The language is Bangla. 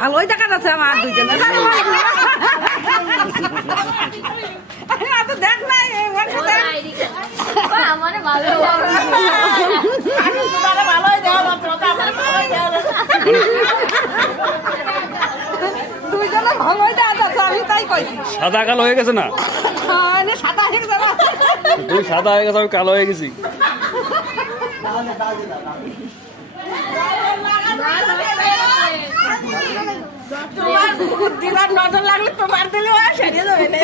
ভালোই দেখা যাচ্ছে আমার দুজনে দেখ নাই দুইজনে ভালোই দেখা যাচ্ছে আমি তাই কইছি সাদা কালো হয়ে গেছে না সাদা হয়ে গেছে না তুই সাদা হয়ে গেছে আমি কালো হয়ে গেছি দিবার নজর লাগলে তোমার দিলে সেরে যাবে না